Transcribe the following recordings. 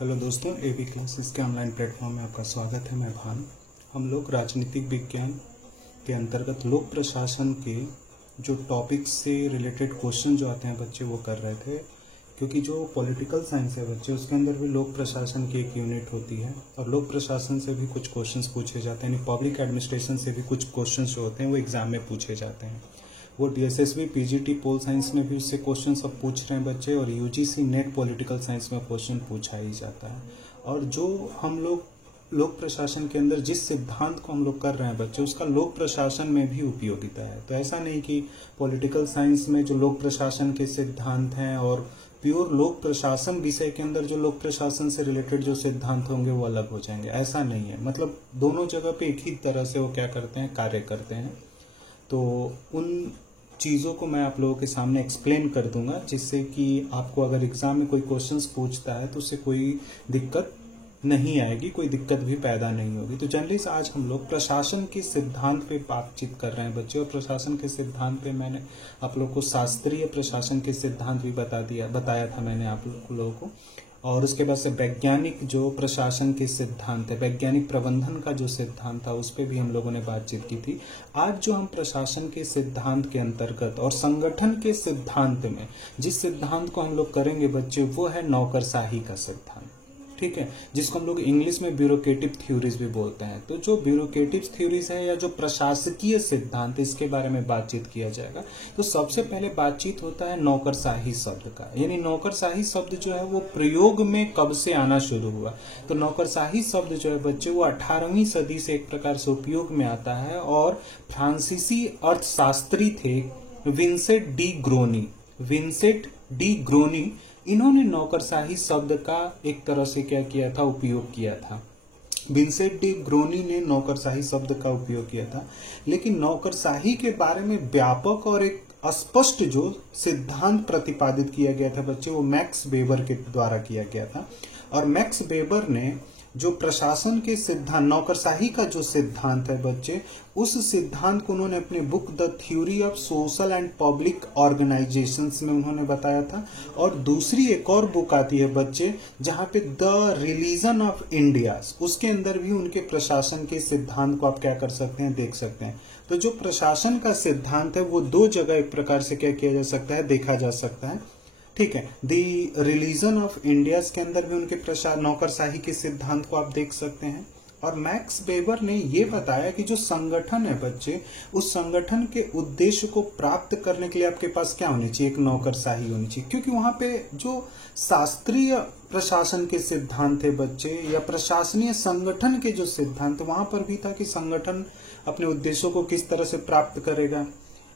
Hello दोस्तों, AB classes के online platform में आपका स्वागत है। मैं भान। हम लोग राजनीतिक विज्ञान के अंतर्गत लोक प्रशासन के जो टॉपिक्स से रिलेटेड क्वेश्चन जो आते हैं बच्चे वो कर रहे थे, क्योंकि जो पॉलिटिकल साइंस है बच्चे उसके अंदर भी लोक प्रशासन की एक यूनिट होती है और लोक प्रशासन से भी कुछ क्वेश्चंस पूछे जाते हैं। यानी पब्लिक एडमिनिस्ट्रेशन से भी कुछ क्वेश्चंस जो होते हैं वो एग्जाम में पूछे जाते हैं। वो डीएसएसबी पीजीटी पोल साइंस में भी उससे क्वेश्चन सब पूछ रहे हैं बच्चे, और यूजीसी नेट पॉलिटिकल साइंस में क्वेश्चन पूछा ही जाता है। और जो हम लोग लोक प्रशासन के अंदर जिस सिद्धांत को हम लोग कर रहे हैं बच्चे, उसका लोक प्रशासन में भी उपयोगिता है। तो ऐसा नहीं कि पॉलिटिकल साइंस में जो लोक प्रशासन के सिद्धांत हैं और प्योर लोक प्रशासन विषय के अंदर जो लोक प्रशासन से रिलेटेड जो सिद्धांत होंगे वो अलग हो जाएंगे, ऐसा नहीं है। मतलब दोनों जगह पे एक ही तरह से वो क्या करते हैं, कार्य करते हैं। तो उन चीज़ों को मैं आप लोगों के सामने एक्सप्लेन कर दूंगा, जिससे कि आपको अगर एग्जाम में कोई क्वेश्चंस पूछता है तो उससे कोई दिक्कत नहीं आएगी, कोई दिक्कत भी पैदा नहीं होगी। तो जनरली आज हम लोग प्रशासन के सिद्धांत पे बातचीत कर रहे हैं बच्चे, और प्रशासन के सिद्धांत पे मैंने आप लोग को शास्त्रीय प्रशासन के सिद्धांत भी बताया था मैंने आप लोगों को। और उसके बाद से वैज्ञानिक जो प्रशासन के सिद्धांत है, वैज्ञानिक प्रबंधन का जो सिद्धांत था उस पर भी हम लोगों ने बातचीत की थी। आज जो हम प्रशासन के सिद्धांत के अंतर्गत और संगठन के सिद्धांत में जिस सिद्धांत को हम लोग करेंगे बच्चे, वो है नौकरशाही का सिद्धांत। ठीक है, जिसको हम लोग इंग्लिश में ब्यूरोक्रेटिक थ्योरीज भी बोलते हैं। तो जो ब्यूरोक्रेटिक थ्योरीज है या जो प्रशासकीय सिद्धांत, इसके बारे में बातचीत किया जाएगा। तो सबसे पहले बातचीत होता है नौकरशाही शब्द का। यानी नौकरशाही शब्द जो है वो प्रयोग में कब से आना शुरू हुआ। तो नौकरशाही शब्द जो है बच्चे वो 18वीं सदी से एक प्रकार से उपयोग में आता है, और फ्रांसीसी अर्थशास्त्री थे विंसेंट डी ग्रोनी, इन्होंने नौकरशाही शब्द का एक तरह से क्या किया था, उपयोग किया था। विंसेंट डी ग्रोनी ने नौकरशाही शब्द का उपयोग किया था। लेकिन नौकरशाही के बारे में व्यापक और एक स्पष्ट जो सिद्धांत प्रतिपादित किया गया था बच्चे, वो मैक्स वेबर के द्वारा किया गया था। और मैक्स वेबर ने जो प्रशासन के सिद्धांत, नौकरशाही का जो सिद्धांत है बच्चे, उस सिद्धांत को उन्होंने अपने book the theory of social and public organisations में उन्होंने बताया था। और दूसरी एक और बुक आती है बच्चे जहां पे द रिलीजन ऑफ इंडिया, उसके अंदर भी उनके प्रशासन के सिद्धांत को आप क्या कर सकते हैं, देख सकते हैं। तो जो प्रशासन का सिद्धांत है वो दो जगह एक प्रकार से क्या किया जा सकता है, देखा जा सकता है। ठीक है, दी रिलीजन ऑफ इंडिया के अंदर भी उनके नौकरशाही के सिद्धांत को आप देख सकते हैं। और मैक्स वेबर ने ये बताया कि जो संगठन है बच्चे, उस संगठन के उद्देश्य को प्राप्त करने के लिए आपके पास क्या होनी चाहिए, एक नौकरशाही होनी चाहिए। क्योंकि वहां पे जो शास्त्रीय प्रशासन के सिद्धांत थे बच्चे, या प्रशासनीय संगठन के जो सिद्धांत, वहां पर भी था कि संगठन अपने उद्देश्यों को किस तरह से प्राप्त करेगा।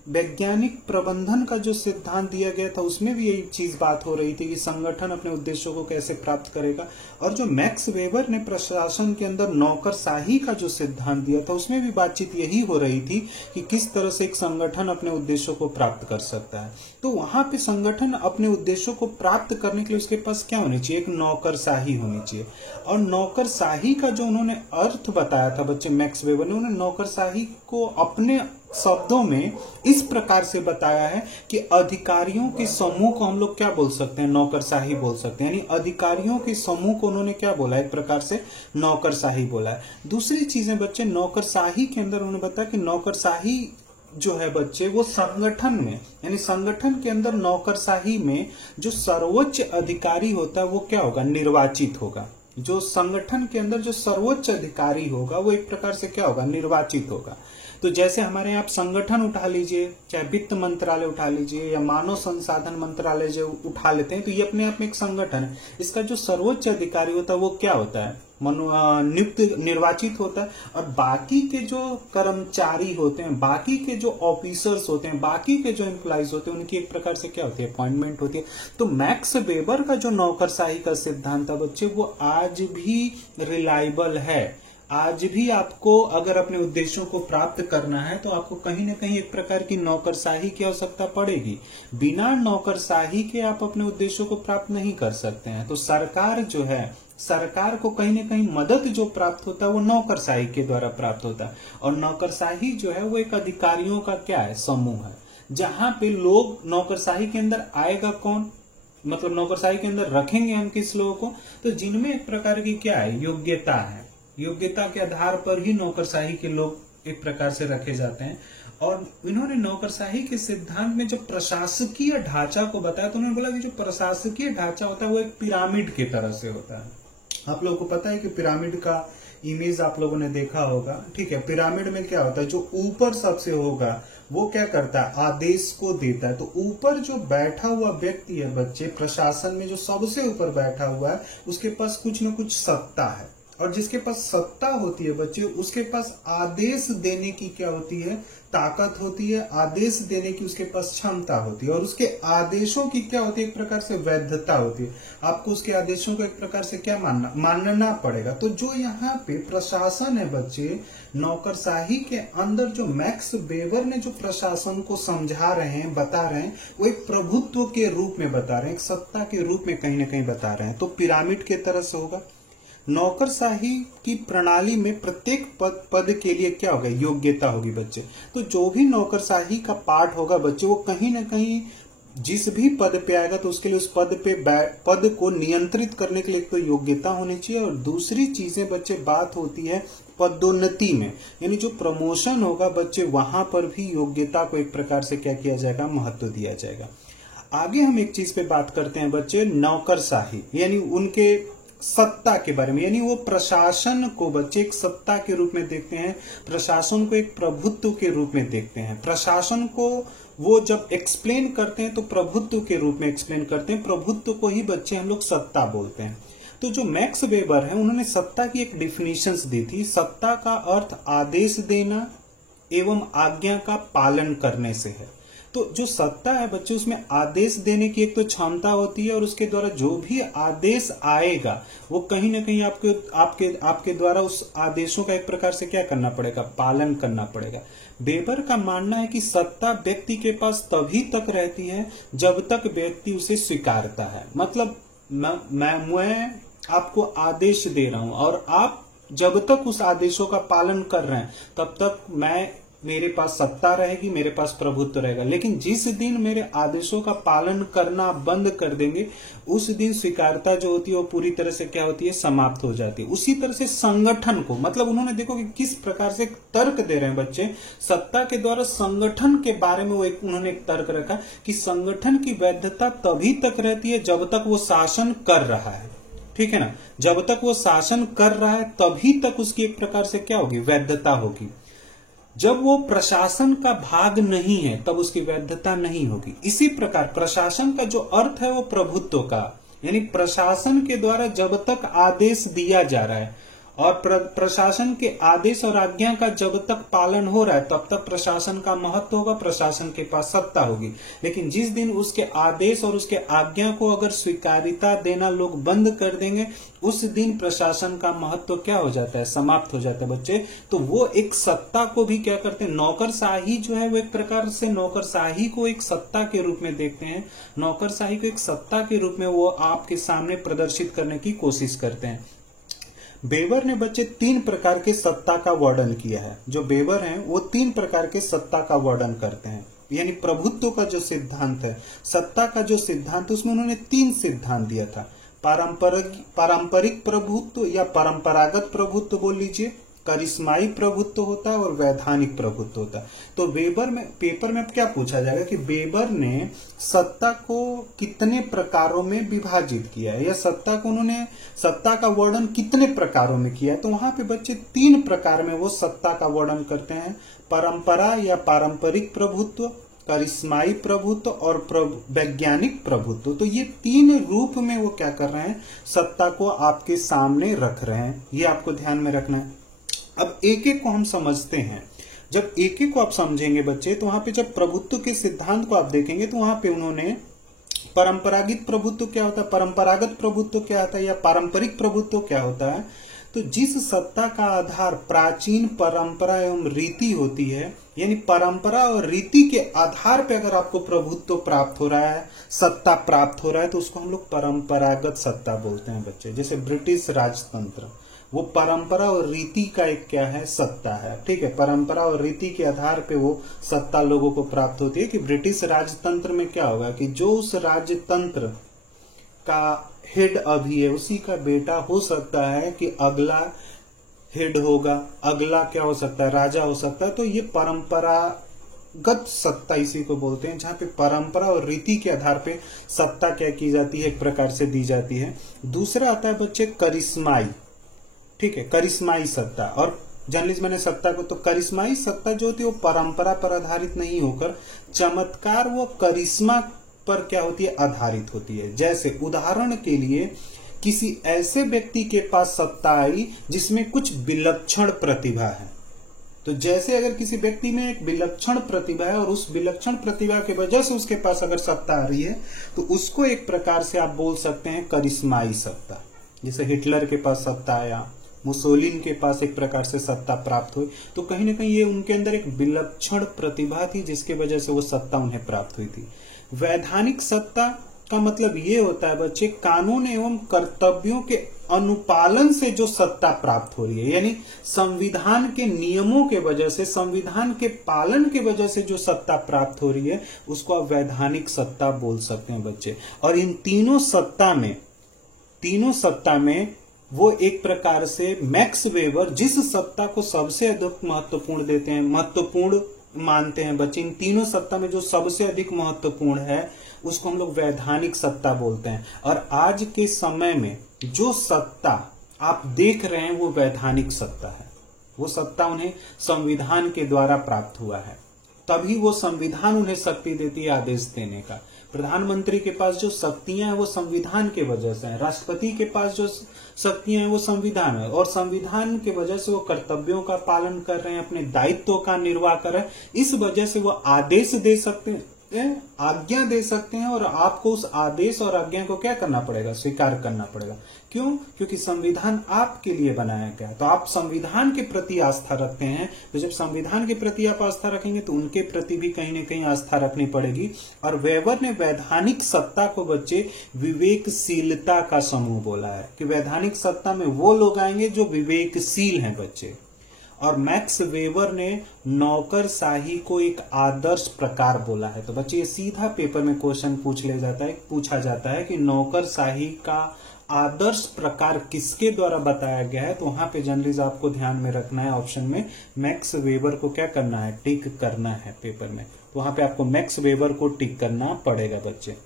वैज्ञानिक प्रबंधन का जो सिद्धांत दिया गया था उसमें भी यही चीज बात हो रही थी कि संगठन अपने उद्देश्यों को कैसे प्राप्त करेगा। और जो मैक्स वेबर ने प्रशासन के अंदर नौकरशाही का जो सिद्धांत दिया था उसमें भी बातचीत यही हो रही थी कि किस तरह से एक संगठन अपने उद्देश्यों को प्राप्त कर सकता है। तो वहां पे संगठन अपने उद्देश्यों को प्राप्त करने के लिए उसके पास क्या होनी चाहिए, एक नौकरशाही होनी चाहिए। और नौकरशाही का जो उन्होंने अर्थ बताया था बच्चे मैक्स वेबर ने, उन्होंने नौकरशाही को अपने शब्दों में इस प्रकार से बताया है कि अधिकारियों के समूह को हम लोग क्या बोल सकते हैं, नौकरशाही बोल सकते हैं। यानी अधिकारियों के समूह को उन्होंने क्या बोला, एक प्रकार से नौकरशाही बोला है। दूसरी चीजें बच्चे, नौकरशाही के अंदर उन्होंने बताया कि नौकरशाही जो है बच्चे वो संगठन में, यानी संगठन के अंदर नौकरशाही में जो सर्वोच्च अधिकारी होता है वो क्या होगा, निर्वाचित होगा। जो संगठन के अंदर जो सर्वोच्च अधिकारी होगा वो एक प्रकार से क्या होगा, निर्वाचित होगा। तो जैसे हमारे यहाँ आप संगठन उठा लीजिए, चाहे वित्त मंत्रालय उठा लीजिए या मानव संसाधन मंत्रालय जो उठा लेते हैं, तो ये अपने आप में एक संगठन है। इसका जो सर्वोच्च अधिकारी होता है वो क्या होता है, नियुक्त निर्वाचित होता है। और बाकी के जो कर्मचारी होते हैं, बाकी के जो ऑफिसर्स होते हैं, बाकी के जो एम्प्लॉइज होते हैं, उनकी एक प्रकार से क्या होती है, अपॉइंटमेंट होती है। तो मैक्स वेबर का जो नौकरशाही का सिद्धांत है बच्चे, वो आज भी रिलायबल है। आज भी आपको अगर अपने उद्देश्यों को प्राप्त करना है तो आपको कहीं ना कहीं एक प्रकार की नौकरशाही की आवश्यकता पड़ेगी। बिना नौकरशाही के आप अपने उद्देश्यों को प्राप्त नहीं कर सकते हैं। तो सरकार जो है, सरकार को कहीं ना कहीं मदद जो प्राप्त होता है वो नौकरशाही के द्वारा प्राप्त होता है। और नौकरशाही जो है वो एक अधिकारियों का क्या है, समूह है, जहां पे लोग, नौकरशाही के अंदर आएगा कौन, मतलब नौकरशाही के अंदर रखेंगे हम किस लोगों को, तो जिनमें एक प्रकार की क्या है, योग्यता है, योग्यता के आधार पर ही नौकरशाही के लोग एक प्रकार से रखे जाते हैं। और इन्होंने नौकरशाही के सिद्धांत में जब प्रशासकीय ढांचा को बताया तो उन्होंने बोला कि जो प्रशासकीय ढांचा होता है वो एक पिरामिड की तरह से होता है। आप लोगों को पता है कि पिरामिड का इमेज आप लोगों ने देखा होगा, ठीक है। पिरामिड में क्या होता है, जो ऊपर सबसे होगा वो क्या करता है, आदेश को देता है। तो ऊपर जो बैठा हुआ व्यक्ति है बच्चे, प्रशासन में जो सबसे ऊपर बैठा हुआ है उसके पास कुछ न कुछ सत्ता है, और जिसके पास सत्ता होती है बच्चे उसके पास आदेश देने की क्या होती है, ताकत होती है, आदेश देने की उसके पास क्षमता होती है, और उसके आदेशों की क्या होती है, एक प्रकार से वैधता होती है। आपको उसके आदेशों को एक प्रकार से क्या मानना पड़ेगा। तो जो यहाँ पे प्रशासन है बच्चे, नौकरशाही के अंदर जो मैक्स वेबर ने जो प्रशासन को समझा रहे हैं, बता रहे हैं, वो एक प्रभुत्व के रूप में बता रहे हैं, एक सत्ता के रूप में कहीं ना कहीं बता रहे हैं। तो पिरामिड के तरह से होगा। नौकरशाही की प्रणाली में प्रत्येक पद के लिए क्या होगा, योग्यता होगी बच्चे। तो जो भी नौकरशाही का पार्ट होगा बच्चे, वो कहीं ना कहीं जिस भी पद पे आएगा तो उसके लिए उस पद को नियंत्रित करने के लिए तो योग्यता होनी चाहिए। और दूसरी चीजें बच्चे बात होती है पदोन्नति में, यानी जो प्रमोशन होगा बच्चे वहां पर भी योग्यता को एक प्रकार से क्या किया जाएगा, महत्व दिया जाएगा। आगे हम एक चीज पे बात करते हैं बच्चे, नौकरशाही यानी उनके सत्ता के बारे में, यानी वो प्रशासन को बच्चे एक सत्ता के रूप में देखते हैं, प्रशासन को एक प्रभुत्व के रूप में देखते हैं। प्रशासन को वो जब एक्सप्लेन करते हैं तो प्रभुत्व के रूप में एक्सप्लेन करते हैं, प्रभुत्व को ही बच्चे हम लोग सत्ता बोलते हैं। तो जो मैक्स वेबर है उन्होंने सत्ता की एक डिफिनीशंस दी थी। सत्ता का अर्थ आदेश देना एवं आज्ञा का पालन करने से है। तो जो सत्ता है बच्चे उसमें आदेश देने की एक तो क्षमता होती है, और उसके द्वारा जो भी आदेश आएगा वो कहीं ना कहीं आपके द्वारा उस आदेशों का एक प्रकार से क्या करना पड़ेगा, पालन करना पड़ेगा। वेबर का मानना है कि सत्ता व्यक्ति के पास तभी तक रहती है जब तक व्यक्ति उसे स्वीकारता है। मतलब मैं आपको आदेश दे रहा हूं और आप जब तक उस आदेशों का पालन कर रहे हैं तब तक मेरे पास सत्ता रहेगी, मेरे पास प्रभुत्व रहेगा। लेकिन जिस दिन मेरे आदेशों का पालन करना बंद कर देंगे उस दिन स्वीकारता जो होती है वो पूरी तरह से क्या होती है, समाप्त हो जाती है। उसी तरह से संगठन को, मतलब उन्होंने देखो कि किस प्रकार से तर्क दे रहे हैं बच्चे, सत्ता के द्वारा संगठन के बारे में वो उन्होंने एक तर्क रखा कि संगठन की वैधता तभी तक रहती है जब तक वो शासन कर रहा है, ठीक है ना। जब तक वो शासन कर रहा है तभी तक उसकी एक प्रकार से क्या होगी, वैधता होगी। जब वो प्रशासन का भाग नहीं है तब उसकी वैधता नहीं होगी। इसी प्रकार प्रशासन का जो अर्थ है वो प्रभुत्व का, यानी प्रशासन के द्वारा जब तक आदेश दिया जा रहा है और प्रशासन के आदेश और आज्ञा का जब तक पालन हो रहा है तब तक प्रशासन का महत्व होगा, प्रशासन के पास सत्ता होगी। लेकिन जिस दिन उसके आदेश और उसके आज्ञा को अगर स्वीकारिता देना लोग बंद कर देंगे उस दिन प्रशासन का महत्व क्या हो जाता है, समाप्त हो जाता है बच्चे। तो वो एक सत्ता को भी क्या करते हैं, नौकरशाही जो है वो एक प्रकार से नौकरशाही को एक सत्ता के रूप में देखते हैं। नौकरशाही को एक सत्ता के रूप में वो आपके सामने प्रदर्शित करने की कोशिश करते हैं। वेबर ने बच्चे 3 प्रकार के सत्ता का वर्णन किया है। जो वेबर हैं वो 3 प्रकार के सत्ता का वर्णन करते हैं, यानी प्रभुत्व का जो सिद्धांत है, सत्ता का जो सिद्धांत है, उसमें उन्होंने 3 सिद्धांत दिया था। पारंपरिक प्रभुत्व या परंपरागत प्रभुत्व बोल लीजिए, करिश्माई प्रभुत्व होता है और वैधानिक प्रभुत्व होता है। तो वेबर में पेपर में क्या पूछा जाएगा कि वेबर ने सत्ता को कितने प्रकारों में विभाजित किया है, या सत्ता का वर्णन कितने प्रकारों में किया है। तो वहां पे बच्चे 3 प्रकार में वो सत्ता का वर्णन करते हैं, परंपरा या पारंपरिक प्रभुत्व, करिश्माई प्रभुत्व और वैज्ञानिक प्रभुत्व। तो ये 3 रूप में वो क्या कर रहे हैं, सत्ता को आपके सामने रख रहे हैं। ये आपको ध्यान में रखना है। अब एक एक को हम समझते हैं। जब एक एक को आप समझेंगे बच्चे तो वहां पे जब प्रभुत्व के सिद्धांत को आप देखेंगे तो वहां पे उन्होंने परंपरागत प्रभुत्व क्या होता है, परंपरागत प्रभुत्व क्या होता है या पारंपरिक प्रभुत्व क्या होता है। तो जिस सत्ता का आधार प्राचीन परंपरा एवं रीति होती है, यानी परंपरा और रीति के आधार पे अगर आपको प्रभुत्व प्राप्त हो रहा है, सत्ता प्राप्त हो रहा है, तो उसको हम लोग परंपरागत सत्ता बोलते हैं बच्चे। जैसे ब्रिटिश राजतंत्र, वो परंपरा और रीति का एक क्या है, सत्ता है, ठीक है। परंपरा और रीति के आधार पे वो सत्ता लोगों को प्राप्त होती है। कि ब्रिटिश राजतंत्र में क्या होगा कि जो उस राजतंत्र का हेड अभी है उसी का बेटा हो सकता है कि अगला हेड होगा, अगला क्या हो सकता है, राजा हो सकता है। तो ये परंपरागत सत्ता इसी को बोलते हैं, जहां पे परंपरा और रीति के आधार पे सत्ता क्या की जाती है, एक प्रकार से दी जाती है। दूसरा आता है बच्चे करिश्माई, ठीक है, करिश्माई सत्ता। और जर्नलिस्ट मैंने सत्ता को, तो करिश्माई सत्ता जो होती है वो परंपरा पर आधारित नहीं होकर चमत्कार व करिश्मा पर क्या होती है, आधारित होती है। जैसे उदाहरण के लिए किसी ऐसे व्यक्ति के पास सत्ता आई जिसमें कुछ विलक्षण प्रतिभा है। तो जैसे अगर किसी व्यक्ति में एक विलक्षण प्रतिभा है और उस विलक्षण प्रतिभा के वजह से उसके पास अगर सत्ता आ रही है तो उसको एक प्रकार से आप बोल सकते हैं करिश्माई सत्ता। जैसे हिटलर के पास सत्ता आया, मुसोलिन के पास एक प्रकार से सत्ता प्राप्त हुई, तो कहीं ना कहीं ये उनके अंदर एक विलक्षण प्रतिभा थी जिसके वजह से वो सत्ता उन्हें प्राप्त हुई थी। वैधानिक सत्ता का मतलब ये होता है बच्चे कानून एवं कर्तव्यों के अनुपालन से जो सत्ता प्राप्त हो रही है, यानी संविधान के नियमों के वजह से, संविधान के पालन के वजह से जो सत्ता प्राप्त हो रही है उसको आप वैधानिक सत्ता बोल सकते हैं बच्चे। और इन तीनों सत्ता में वो एक प्रकार से मैक्स वेबर जिस सत्ता को सबसे अधिक महत्वपूर्ण देते हैं, महत्वपूर्ण मानते हैं बच्चे, इन तीनों सत्ता में जो सबसे अधिक महत्वपूर्ण है उसको हम लोग वैधानिक सत्ता बोलते हैं। और आज के समय में जो सत्ता आप देख रहे हैं वो वैधानिक सत्ता है। वो सत्ता उन्हें संविधान के द्वारा प्राप्त हुआ है, तभी वो संविधान उन्हें शक्ति देती है आदेश देने का। प्रधानमंत्री के पास जो शक्तियां हैं वो संविधान के वजह से है, राष्ट्रपति के पास जो शक्तियां हैं वो संविधान है, और संविधान के वजह से वो कर्तव्यों का पालन कर रहे हैं, अपने दायित्वों का निर्वाह कर रहे हैं। इस वजह से वो आदेश दे सकते हैं, आज्ञा दे सकते हैं, और आपको उस आदेश और आज्ञा को क्या करना पड़ेगा, स्वीकार करना पड़ेगा। क्यों? क्योंकि संविधान आपके लिए बनाया गया, तो आप संविधान के प्रति आस्था रखते हैं। तो जब संविधान के प्रति आप आस्था रखेंगे तो उनके प्रति भी कहीं न कहीं आस्था रखनी पड़ेगी। और वेबर ने वैधानिक सत्ता को बच्चे विवेकशीलता का समूह बोला है, कि वैधानिक सत्ता में वो लोग आएंगे जो विवेकशील हैं बच्चे। और मैक्स वेबर ने नौकरशाही को एक आदर्श प्रकार बोला है। तो बच्चे ये सीधा पेपर में क्वेश्चन पूछा जाता है कि नौकरशाही का आदर्श प्रकार किसके द्वारा बताया गया है। तो वहां पे जनरली आपको ध्यान में रखना है, ऑप्शन में मैक्स वेबर को क्या करना है, टिक करना है पेपर में। तो वहां पे आपको मैक्स वेबर को टिक करना पड़ेगा बच्चे।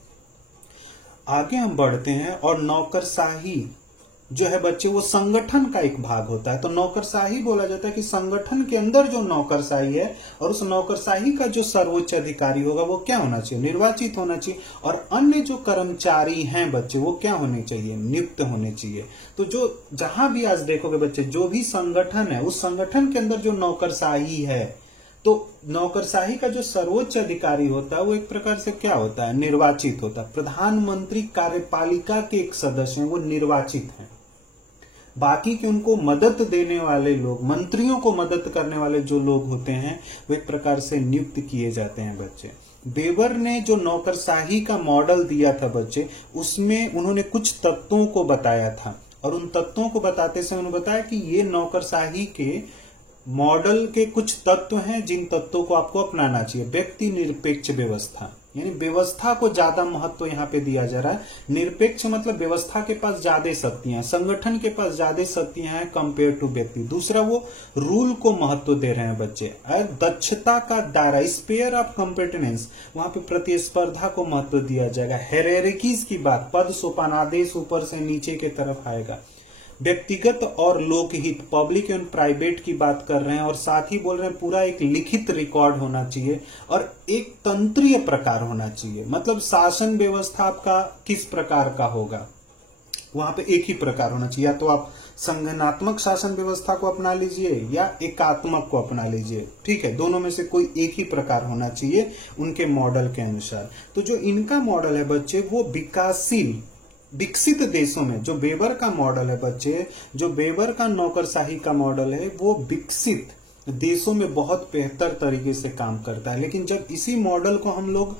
आगे हम बढ़ते हैं, और नौकरशाही जो है बच्चे वो संगठन का एक भाग होता है। तो नौकरशाही बोला जाता है कि संगठन के अंदर जो नौकरशाही है, और उस नौकरशाही का जो सर्वोच्च अधिकारी होगा वो क्या होना चाहिए, निर्वाचित होना चाहिए। और अन्य जो कर्मचारी हैं बच्चे वो क्या होने चाहिए, नियुक्त होने चाहिए। तो जो जहां भी आज देखोगे बच्चे, जो भी संगठन है उस संगठन के अंदर जो नौकरशाही है, तो नौकरशाही का जो सर्वोच्च अधिकारी होता है वो एक प्रकार से क्या होता है, निर्वाचित होता है। प्रधानमंत्री कार्यपालिका के एक सदस्य हैं, वो निर्वाचित हैं। बाकी के उनको मदद देने वाले लोग, मंत्रियों को मदद करने वाले जो लोग होते हैं वो एक प्रकार से नियुक्त किए जाते हैं बच्चे। वेबर ने जो नौकरशाही का मॉडल दिया था बच्चे, उसमें उन्होंने कुछ तत्वों को बताया था, और उन तत्वों को बताते समय उन्होंने बताया कि ये नौकरशाही के मॉडल के कुछ तत्व हैं जिन तत्वों को आपको अपनाना चाहिए। व्यक्ति निरपेक्ष व्यवस्था, यानी व्यवस्था को ज्यादा महत्व यहाँ पे दिया जा रहा है। निरपेक्ष मतलब व्यवस्था के पास ज्यादा शक्तियां, संगठन के पास ज्यादा शक्तियां हैं कंपेयर टू व्यक्ति। दूसरा, वो रूल को महत्व दे रहे हैं बच्चे। दक्षता का दायरा, स्पेयर ऑफ कॉम्पिटेंस, वहां पे प्रतिस्पर्धा को महत्व दिया जाएगा। हेरेरिकीज की बात, पद सोपान, आदेश ऊपर से नीचे की तरफ आएगा। व्यक्तिगत और लोकहित, पब्लिक एंड प्राइवेट की बात कर रहे हैं, और साथ ही बोल रहे हैं पूरा एक लिखित रिकॉर्ड होना चाहिए, और एक तंत्रीय प्रकार होना चाहिए। मतलब शासन व्यवस्था आपका किस प्रकार का होगा, वहां पे एक ही प्रकार होना चाहिए। या तो आप संगठनात्मक शासन व्यवस्था को अपना लीजिए या एकात्मक को अपना लीजिए, ठीक है, दोनों में से कोई एक ही प्रकार होना चाहिए उनके मॉडल के अनुसार। तो जो इनका मॉडल है बच्चे, वो विकासशील विकसित देशों में, जो वेबर का मॉडल है बच्चे, जो वेबर का नौकरशाही का मॉडल है, वो विकसित देशों में बहुत बेहतर तरीके से काम करता है। लेकिन जब इसी मॉडल को हम लोग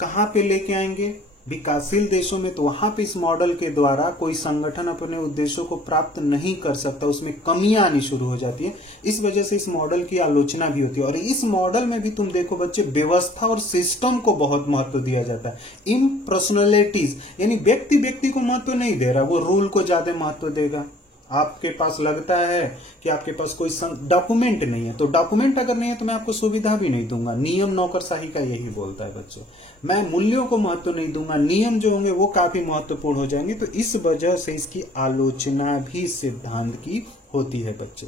कहाँ पे लेके आएंगे, विकासशील देशों में तो वहां पे इस मॉडल के द्वारा कोई संगठन अपने उद्देश्यों को प्राप्त नहीं कर सकता, उसमें कमियां आनी शुरू हो जाती है। इस वजह से इस मॉडल की आलोचना भी होती है। और इस मॉडल में भी तुम देखो बच्चे, व्यवस्था और सिस्टम को बहुत महत्व दिया जाता है। इन पर्सनैलिटीज यानी व्यक्ति व्यक्ति को महत्व नहीं दे रहा, वो रूल को ज्यादा महत्व देगा। आपके पास लगता है कि आपके पास कोई डॉक्यूमेंट नहीं है, तो डॉक्यूमेंट अगर नहीं है तो मैं आपको सुविधा भी नहीं दूंगा। नियम नौकरशाही का यही बोलता है बच्चों। मैं मूल्यों को महत्व नहीं दूंगा, नियम जो होंगे वो काफी महत्वपूर्ण हो जाएंगे। तो इस वजह से इसकी आलोचना भी सिद्धांत की होती है बच्चे।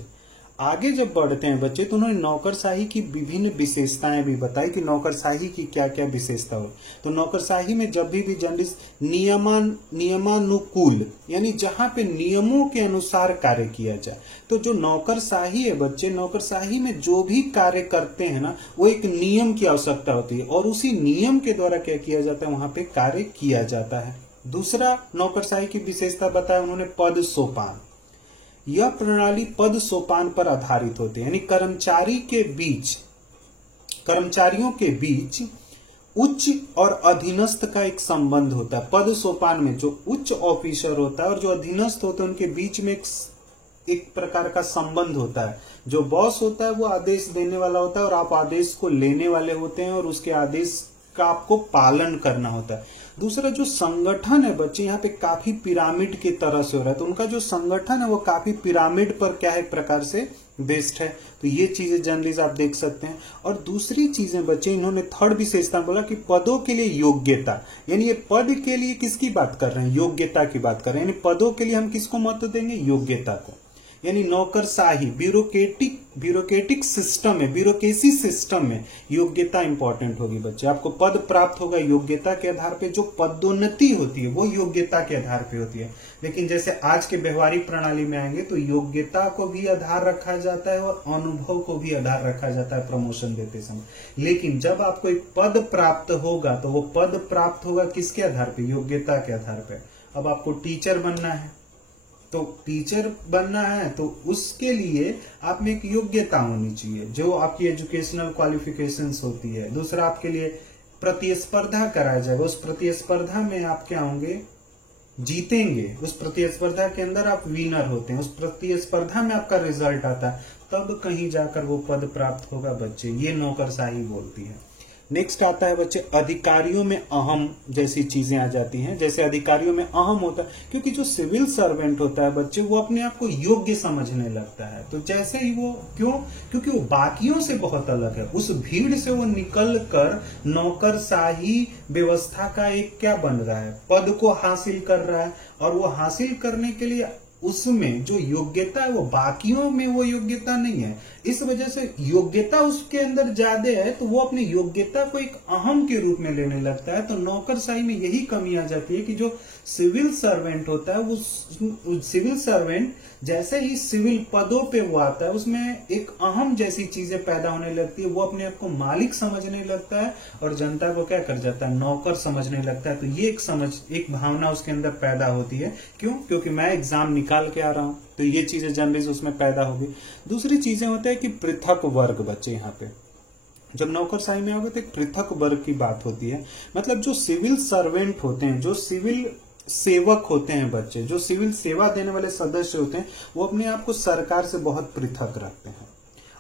आगे जब बढ़ते हैं बच्चे, तो उन्होंने नौकरशाही की विभिन्न विशेषताएं भी बताई कि नौकरशाही की क्या क्या विशेषता हो। तो नौकरशाही में जब भी जर्नलिस्ट नियमानुकूल यानी जहां पे नियमों के अनुसार कार्य किया जाए, तो जो नौकरशाही है बच्चे, नौकरशाही में जो भी कार्य करते हैं ना, वो एक नियम की आवश्यकता होती है और उसी नियम के द्वारा क्या किया जाता है, वहां पे कार्य किया जाता है। दूसरा नौकरशाही की विशेषता बताया उन्होंने, पद सोपान। यह प्रणाली पद सोपान पर आधारित होती है, यानी कर्मचारियों के बीच उच्च और अधीनस्थ का एक संबंध होता है। पद सोपान में जो उच्च ऑफिसर होता है और जो अधीनस्थ होते हैं, उनके बीच में एक प्रकार का संबंध होता है। जो बॉस होता है वो आदेश देने वाला होता है और आप आदेश को लेने वाले होते हैं और उसके आदेश का आपको पालन करना होता है। दूसरा जो संगठन है बच्चे, यहाँ पे काफी पिरामिड की तरह से हो रहा है, तो उनका जो संगठन है वो काफी पिरामिड पर क्या है, एक प्रकार से बेस्ड है। तो ये चीजें जर्नलिस्ट आप देख सकते हैं। और दूसरी चीजें बच्चे, इन्होंने थर्ड विशेषता बोला कि पदों के लिए योग्यता, यानी ये पद के लिए किसकी बात कर रहे हैं, योग्यता की बात कर रहे हैं। यानी पदों के लिए हम किसको महत्व देंगे, योग्यता को। यानी नौकरशाही ब्यूरोक्रेटिक सिस्टम में, ब्यूरोक्रेसी सिस्टम में योग्यता इंपॉर्टेंट होगी बच्चे। आपको पद प्राप्त होगा योग्यता के आधार पे, जो पदोन्नति होती है वो योग्यता के आधार पे होती है। लेकिन जैसे आज के व्यवहारिक प्रणाली में आएंगे तो योग्यता को भी आधार रखा जाता है और अनुभव को भी आधार रखा जाता है प्रमोशन देते समय। लेकिन जब आपको एक पद प्राप्त होगा तो वो पद प्राप्त होगा किसके आधार पे, योग्यता के आधार पे। अब आपको टीचर बनना है, तो टीचर बनना है तो उसके लिए आप में एक योग्यता होनी चाहिए, जो आपकी एजुकेशनल क्वालिफिकेशंस होती है। दूसरा, आपके लिए प्रतिस्पर्धा कराया जाएगा, उस प्रतिस्पर्धा में आप क्या होंगे, जीतेंगे। उस प्रतिस्पर्धा के अंदर आप विनर होते हैं, उस प्रतिस्पर्धा में आपका रिजल्ट आता है, तब कहीं जाकर वो पद प्राप्त होगा बच्चे। ये नौकरशाही बोलती है। नेक्स्ट आता है बच्चे, अधिकारियों में अहम जैसी चीजें आ जाती हैं। जैसे अधिकारियों में अहम होता है, क्योंकि जो सिविल सर्वेंट होता है बच्चे, वो अपने आप को योग्य समझने लगता है। तो जैसे ही वो, क्यों, क्योंकि वो बाकियों से बहुत अलग है, उस भीड़ से वो निकल कर नौकरशाही व्यवस्था का एक क्या बन रहा है, पद को हासिल कर रहा है। और वो हासिल करने के लिए उसमें जो योग्यता है वो बाकियों में वो योग्यता नहीं है। इस वजह से योग्यता उसके अंदर ज्यादा है, तो वो अपनी योग्यता को एक अहम के रूप में लेने लगता है। तो नौकरशाही में यही कमी आ जाती है कि जो सिविल सर्वेंट होता है, वो सिविल सर्वेंट जैसे ही सिविल पदों पे वो आता है, उसमें एक अहम जैसी चीजें पैदा होने लगती है। वो अपने आप को मालिक समझने लगता है और जनता को क्या कर जाता है, नौकर समझने लगता है। तो ये एक भावना उसके अंदर पैदा होती है। क्यों, क्योंकि मैं एग्जाम निकाल के आ रहा हूं, तो ये चीजें जनरली उसमें पैदा होगी। दूसरी चीजें होता है कि पृथक वर्ग बच्चे, यहाँ पे जब नौकरशाही में आओगे तो एक पृथक वर्ग की बात होती है। मतलब जो सिविल सर्वेंट होते हैं, जो सिविल सेवक होते हैं बच्चे, जो सिविल सेवा देने वाले सदस्य होते हैं, वो अपने आप को सरकार से बहुत पृथक रखते हैं।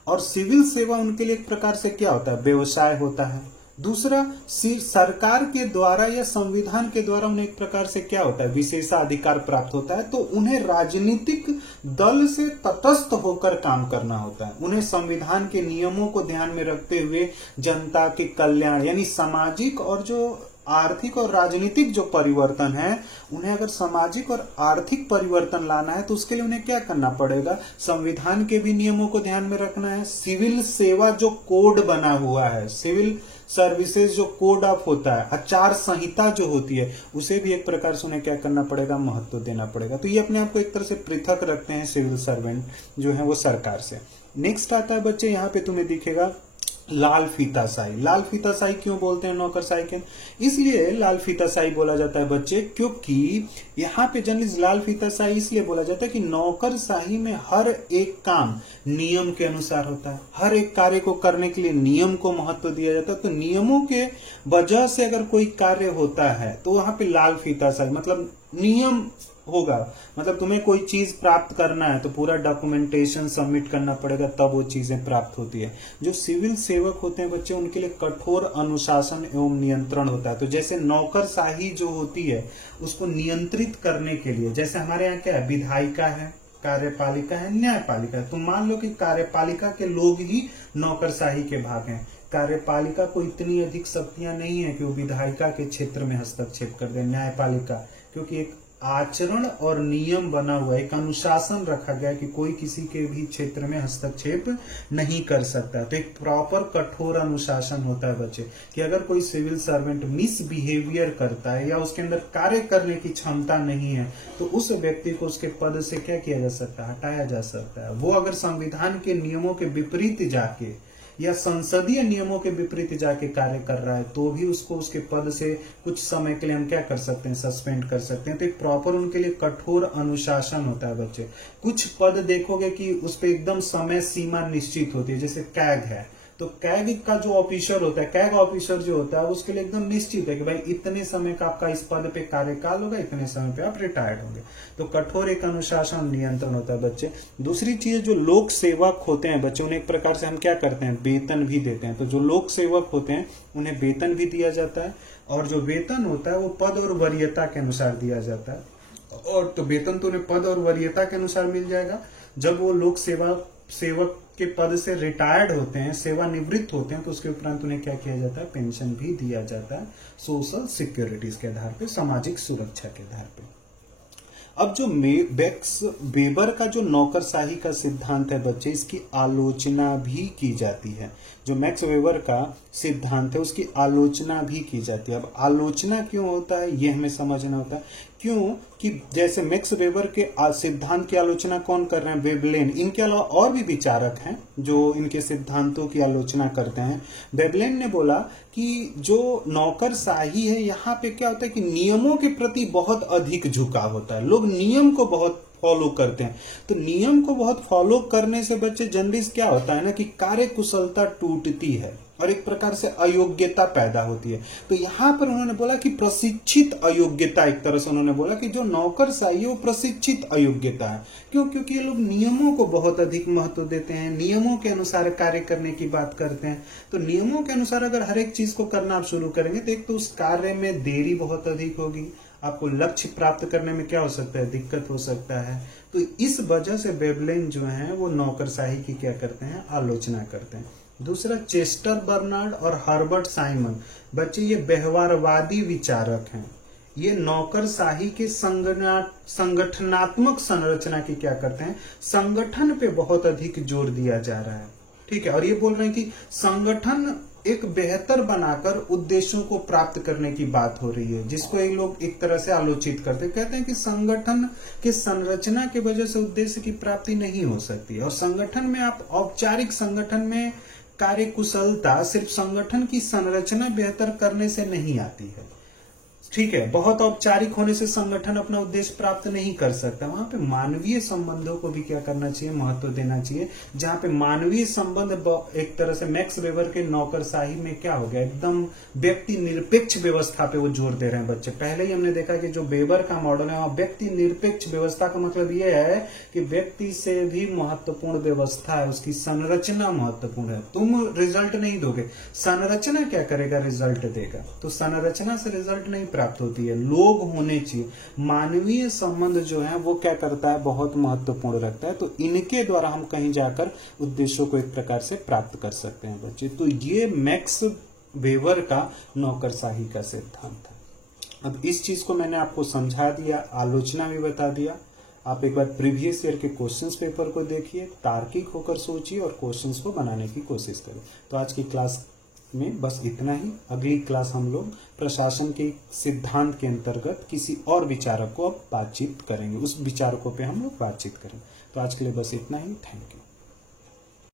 और सिविल सेवा उनके लिए एक प्रकार से क्या होता है, व्यवसाय होता है। दूसरा, सरकार के द्वारा या संविधान के द्वारा उन्हें एक प्रकार से क्या होता है, विशेषाधिकार प्राप्त होता है। तो उन्हें राजनीतिक दल से तटस्थ होकर काम करना होता है। उन्हें संविधान के नियमों को ध्यान में रखते हुए जनता के कल्याण, यानी सामाजिक और जो आर्थिक और राजनीतिक जो परिवर्तन है, उन्हें अगर सामाजिक और आर्थिक परिवर्तन लाना है तो उसके लिए उन्हें क्या करना पड़ेगा, संविधान के भी नियमों को ध्यान में रखना है। सिविल सेवा जो कोड बना हुआ है, सिविल सर्विसेज जो कोड ऑफ होता है, आचार संहिता जो होती है, उसे भी एक प्रकार से उन्हें क्या करना पड़ेगा, महत्व देना पड़ेगा। तो ये अपने आप को एक तरह से पृथक रखते हैं सिविल सर्वेंट जो है वो सरकार से। नेक्स्ट आता है बच्चे, यहाँ पे तुम्हें दिखेगा लाल फीताशाही। लाल फीताशाही क्यों बोलते हैं नौकरशाही के? इसलिए लाल फीताशाही बोला जाता है बच्चे, क्योंकि यहाँ पे जनरली लाल फीताशाही इसलिए बोला जाता है कि नौकरशाही में हर एक काम नियम के अनुसार होता है। हर एक कार्य को करने के लिए नियम को महत्व दिया जाता है। तो नियमों के वजह से अगर कोई कार्य होता है तो वहां पे लाल फीताशाही मतलब नियम होगा। मतलब तुम्हें कोई चीज प्राप्त करना है तो पूरा डॉक्यूमेंटेशन सबमिट करना पड़ेगा, तब वो चीजें प्राप्त होती है। जो सिविल सेवक होते हैं बच्चे, उनके लिए कठोर अनुशासन एवं नियंत्रण होता है। तो जैसे नौकरशाही जो होती है उसको नियंत्रित करने के लिए, जैसे हमारे यहाँ क्या है, विधायिका है, कार्यपालिका है, न्यायपालिका है। तो मान लो कि कार्यपालिका के लोग ही नौकरशाही के भाग हैं। कार्यपालिका को इतनी अधिक शक्तियां नहीं है कि वो विधायिका के क्षेत्र में हस्तक्षेप कर दे। न्यायपालिका क्योंकि एक आचरण और नियम बना हुआ, एक अनुशासन रखा गया कि कोई किसी के भी क्षेत्र में हस्तक्षेप नहीं कर सकता। तो एक प्रॉपर कठोर अनुशासन होता है बच्चे, कि अगर कोई सिविल सर्वेंट मिसबिहेवियर करता है या उसके अंदर कार्य करने की क्षमता नहीं है तो उस व्यक्ति को उसके पद से क्या किया जा सकता है, हटाया जा सकता है। वो अगर संविधान के नियमों के विपरीत जाके या संसदीय नियमों के विपरीत जाके कार्य कर रहा है तो भी उसको उसके पद से कुछ समय के लिए हम क्या कर सकते हैं, सस्पेंड कर सकते हैं। तो एक प्रॉपर उनके लिए कठोर अनुशासन होता है बच्चे। कुछ पद देखोगे कि उस पर एकदम समय सीमा निश्चित होती है, जैसे कैग है तो कैग का जो ऑफिसर होता है, कैग ऑफिसर जो होता है उसके लिए एकदम निश्चित है कि भाई इतने समय का आपका इस पद पे कार्यकाल होगा, इतने समय पे आप रिटायर्ड होंगे। तो कठोर एक अनुशासन नियंत्रण होता है बच्चे। दूसरी चीज, जो लोक सेवक होते हैं बच्चे, उन्हें एक प्रकार से हम क्या करते हैं, वेतन भी देते हैं। तो जो लोक सेवक होते हैं उन्हें वेतन भी दिया जाता है, और जो वेतन होता है वो पद और वरीयता के अनुसार दिया जाता है। और तो वेतन तो उन्हें पद और वरीयता के अनुसार मिल जाएगा। जब वो लोक सेवक के पद से रिटायर्ड होते हैं, सेवानिवृत्त होते हैं, तो उसके उपरांत उन्हें क्या किया जाता है, पेंशन भी दिया जाता है, सोशल सिक्योरिटीज के आधार पे, सामाजिक सुरक्षा के आधार पे। अब जो मैक्स वेबर का जो नौकरशाही का सिद्धांत है बच्चे, इसकी आलोचना भी की जाती है। जो मैक्स वेबर का सिद्धांत है उसकी आलोचना भी की जाती है। अब आलोचना क्यों होता है ये हमें समझना होता है। क्यों कि जैसे मैक्स वेबर के सिद्धांत की आलोचना कौन कर रहे हैं, वेबलेन। इनके अलावा और भी विचारक हैं जो इनके सिद्धांतों की आलोचना करते हैं। वेबलेन ने बोला कि जो नौकरशाही है यहाँ पे क्या होता है कि नियमों के प्रति बहुत अधिक झुकाव होता है। लोग नियम को बहुत फॉलो करते हैं। तो नियम को बहुत फॉलो करने से बच्चे जनरली क्या होता है ना कि कार्य कुशलता टूटती है और एक प्रकार से अयोग्यता पैदा होती है। तो यहाँ पर उन्होंने बोला कि प्रशिक्षित अयोग्यता, एक तरह से उन्होंने बोला कि जो नौकरशाही है वो प्रशिक्षित अयोग्यता है। क्यों? क्योंकि ये लोग नियमों को बहुत अधिक महत्व देते हैं, नियमों के अनुसार कार्य करने की बात करते हैं। तो नियमों के अनुसार अगर हर एक चीज को करना आप शुरू करेंगे तो एक तो उस कार्य में देरी बहुत अधिक होगी, आपको लक्ष्य प्राप्त करने में क्या हो सकता है, दिक्कत हो सकता है। तो इस वजह से वेबलेन जो है वो नौकरशाही की क्या करते हैं, आलोचना करते हैं। दूसरा, चेस्टर बर्नार्ड और हर्बर्ट साइमन बच्चे ये व्यवहारवादी विचारक हैं। ये नौकरशाही के संगठनात्मक संरचना की क्या करते हैं, संगठन पे बहुत अधिक जोर दिया जा रहा है। ठीक है, और ये बोल रहे हैं कि संगठन एक बेहतर बनाकर उद्देश्यों को प्राप्त करने की बात हो रही है, जिसको ये लोग एक तरह से आलोचित करते हैं। कहते हैं कि संगठन के संरचना की वजह से उद्देश्य की प्राप्ति नहीं हो सकती है, और संगठन में आप औपचारिक संगठन में कार्य कुशलता सिर्फ संगठन की संरचना बेहतर करने से नहीं आती है। ठीक है, बहुत औपचारिक होने से संगठन अपना उद्देश्य प्राप्त नहीं कर सकता। वहां पे मानवीय संबंधों को भी क्या करना चाहिए, महत्व देना चाहिए। जहां पे मानवीय संबंध एक तरह से मैक्स वेबर के नौकरशाही में क्या हो गया, एकदम व्यक्ति निरपेक्ष व्यवस्था पे वो जोर दे रहे हैं बच्चे। पहले ही हमने देखा कि जो वेबर का मॉडल है वहां व्यक्ति निरपेक्ष व्यवस्था का मतलब ये है कि व्यक्ति से भी महत्वपूर्ण व्यवस्था है, उसकी संरचना महत्वपूर्ण है। तुम रिजल्ट नहीं दोगे, संरचना क्या करेगा, रिजल्ट देगा। तो संरचना से रिजल्ट नहीं प्राप्त होती है, लोग होने चाहिए। मानवीय संबंध जो है वो क्या करता है, बहुत महत्वपूर्ण रखता है। तो इनके द्वारा हम कहीं जाकर उद्देश्यों को एक प्रकार से प्राप्त कर सकते हैं बच्चे। तो ये मैक्स वेबर का नौकरशाही का सिद्धांत है। अब इस चीज को मैंने आपको समझा दिया, आलोचना भी बता दिया। आप एक बार प्रीवियस ईयर के क्वेश्चंस पेपर को देखिए, तार्किक होकर सोचिए और क्वेश्चंस को बनाने की कोशिश करें। तो आज की क्लास में बस इतना ही। अगली क्लास हम लोग प्रशासन के सिद्धांत के अंतर्गत किसी और विचारक को अब बातचीत करेंगे, उस विचारकों पे हम लोग बातचीत करेंगे। तो आज के लिए बस इतना ही। Thank you.